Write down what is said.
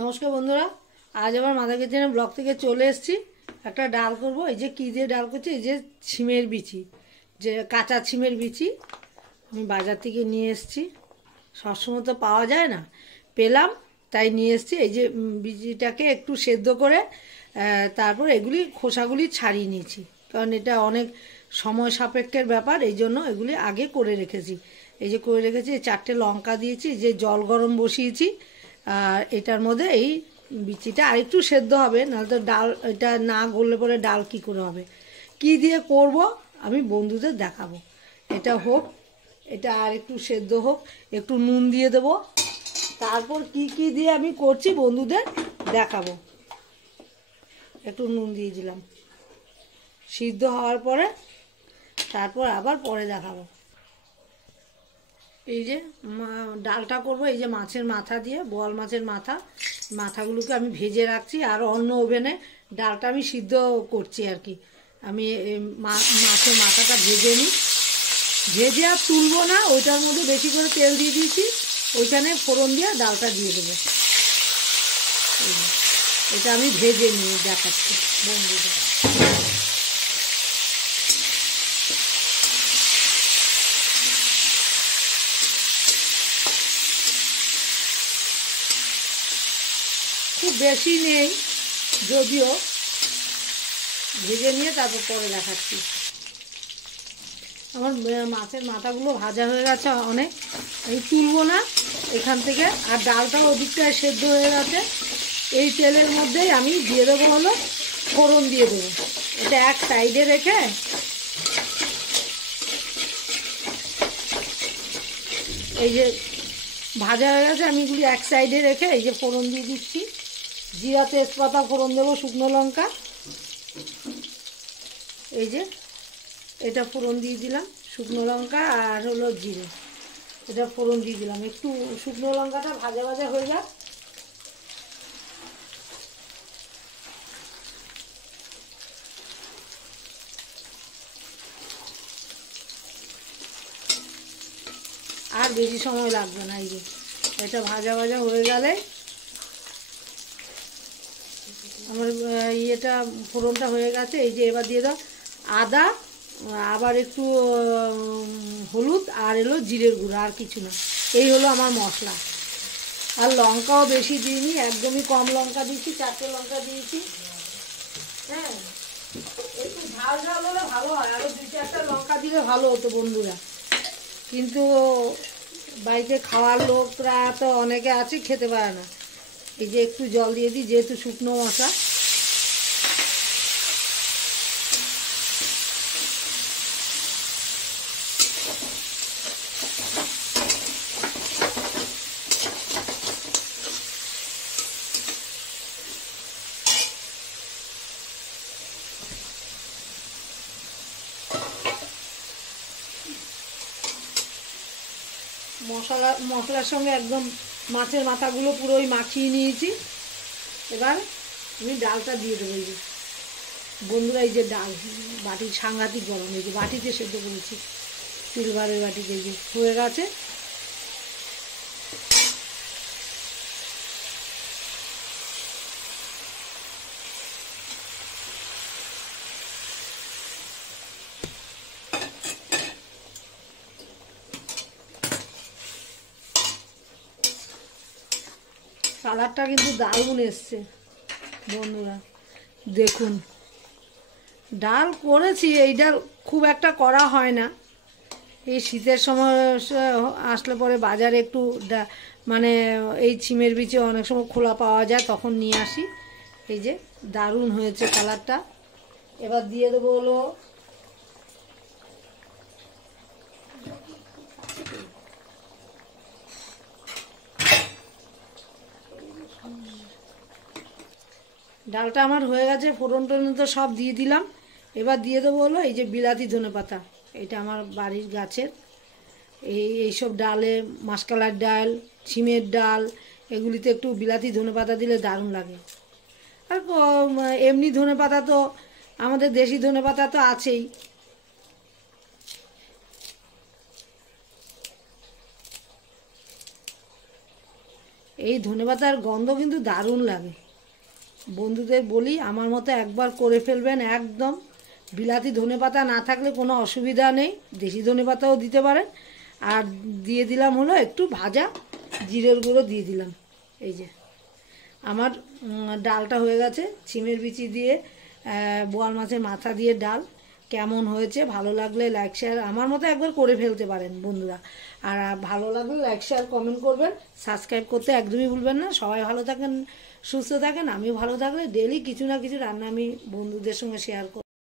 নমস্কার বন্ধুরা, আজ আবার মাথা কিচেনের ব্লগ থেকে চলে এসেছি। একটা ডাল করব। এই যে কী দিয়ে ডাল করছি, এই যে ছিমের বিচি, যে কাঁচা ছিমের বিচি আমি বাজার থেকে নিয়ে এসেছি। সবসময় তো পাওয়া যায় না, পেলাম তাই নিয়ে এসেছি। এই যে বিচিটাকে একটু সেদ্ধ করে তারপর এগুলি খোসাগুলি ছাড়িয়ে নিয়েছি, কারণ এটা অনেক সময় সাপেক্ষের ব্যাপার, এই জন্য এগুলি আগে করে রেখেছি। এই যে করে রেখেছি, 4টে লঙ্কা দিয়েছি, যে জল গরম বসিয়েছি। আর এটার মধ্যে এই বিচিটা আরেকটু সেদ্ধ হবে, নাহলে তো ডাল এটা না গললে পরে ডাল কি করে হবে। কি দিয়ে করব আমি বন্ধুদের দেখাবো। এটা হোক, এটা আর একটু সেদ্ধ হোক, একটু নুন দিয়ে দেবো, তারপর কি কি দিয়ে আমি করছি বন্ধুদের দেখাবো। একটু নুন দিয়ে দিলাম, সিদ্ধ হওয়ার পরে তারপর আবার পরে দেখাবো। এই যে ডালটা করব, এই যে মাছের মাথা দিয়ে, বোয়াল মাছের মাথাগুলোকে আমি ভেজে রাখছি, আর অন্য ওভেনে ডালটা আমি সিদ্ধ করছি আর কি। আমি মাছের মাথাটা ভেজে নিই, ভেজে আর তুলবো না, ওইটার মধ্যে বেশি করে তেল দিয়ে দিয়েছি, ওইখানে ফোড়ন দিয়ে ডালটা দিয়ে দেবো। এটা আমি ভেজে নিয়ে দেখাচ্ছি বন্ধুদের। খুব বেশি নেই যদিও, ভেজে নিয়ে তারপর পরে দেখাচ্ছি। আমার মাছের মাথাগুলো ভাজা হয়ে গেছে অনেক, আমি তুলবো না এখান থেকে। আর ডালটাও ওদিকটায় সেদ্ধ হয়ে গেছে। এই তেলের মধ্যেই আমি দিয়ে দেবো হলো ফোড়ন দিয়ে দেবো। এটা এক সাইডে রেখে এই যে ভাজা হয়ে গেছে, আমি এগুলি এক সাইডে রেখে এই যে ফোড়ন দিয়ে দিচ্ছি। জিরা তেজপাতা ফোড়ন দেবো, শুকনো লঙ্কা, এই যে এটা ফোড়ন দিয়ে দিলাম, শুকনো লঙ্কা আর হলো জিরে, এটা ফোড়ন দিয়ে দিলাম। একটু শুকনো লঙ্কাটা ভাজা ভাজা হয়ে যাক। আর বেশি সময় লাগবে না। এই যে এটা ভাজা ভাজা হয়ে গেলে আমার ইয়েটা ফোড়নটা হয়ে গেছে। এই যে এবার দিয়ে দাও আদা, আবার একটু হলুদ, আর এলো জিরের গুঁড়ো, আর কিছু না। এই হলো আমার মশলা। আর লঙ্কাও বেশি দিইনি, একদমই কম লঙ্কা দিয়েছি, 4টে লঙ্কা দিয়েছি। হ্যাঁ, একটু ঝাল ঝাল হলে ভালো হয়, আরও 2-4টা লঙ্কা দিলে ভালো হতো বন্ধুরা, কিন্তু বাড়িতে খাওয়ার লোকরা তো অনেকে আছে, খেতে পারে না। এই যে একটু জল দিয়ে দিই, যেহেতু শুকনো মশলা। মশলার সঙ্গে একদম মাছের মাথাগুলো পুরোই মাখিয়ে নিয়েছি। এবার আমি ডালটা দিয়ে দেবো। এই যে বন্ধুরা, এই যে ডাল বাটি সাংঘাতিক গরম, এই যে বাটিতে সেদ্ধ করেছি, সিলভারের বাটিতে, এই যে হয়ে গেছে। কালারটা কিন্তু দারুণ এসছে বন্ধুরা, দেখুন। ডাল করেছি, এই ডাল খুব একটা করা হয় না। এই শীতের সময় আসলে পরে বাজারে একটু মানে এই ছিমের বিচে অনেক সময় খোলা পাওয়া যায়, তখন নিয়ে আসি। এই যে দারুণ হয়েছে কালারটা। এবার দিয়ে দেবো হলো ডালটা আমার হয়ে গেছে, ফোড়ন টোড়ন তো সব দিয়ে দিলাম। এবার দিয়ে দেবো হলো এই যে বিলাতি ধনেপাতা, এটা আমার বাড়ির গাছের। এইসব ডালে, মাসকলার ডাল, ছিমের ডাল, এগুলিতে একটু বিলাতি ধনেপাতা দিলে দারুণ লাগে। আর এমনি ধনেপাতা তো আমাদের দেশি ধনেপাতা তো আছেই। এই ধনেপাতার গন্ধ কিন্তু দারুণ লাগে। বন্ধুদের বলি আমার মতো একবার করে ফেলবেন একদম। বিলাতি ধনেপাতা না থাকলে কোনো অসুবিধা নেই, দেশি ধনেপাতাও দিতে পারেন। আর দিয়ে দিলাম হলো একটু ভাজা জিরের গুঁড়ো দিয়ে দিলাম। এই যে আমার ডালটা হয়ে গেছে, ছিমের বিচি দিয়ে বোয়াল মাছের মাথা দিয়ে ডাল। কেমন হয়েছে ভালো লাগলে লাইক শেয়ার আমার মতো একবার করে ফেলতে পারেন বন্ধুরা। আর ভালো লাগলে লাইক শেয়ার কমেন্ট করবেন, সাবস্ক্রাইব করতে একদমই ভুলবেন না। সবাই ভালো থাকেন, সুস্থ থাকেন, আমিও ভালো থাকলে ডেইলি কিছু না কিছু রান্না আমি বন্ধুদের সঙ্গে শেয়ার করব।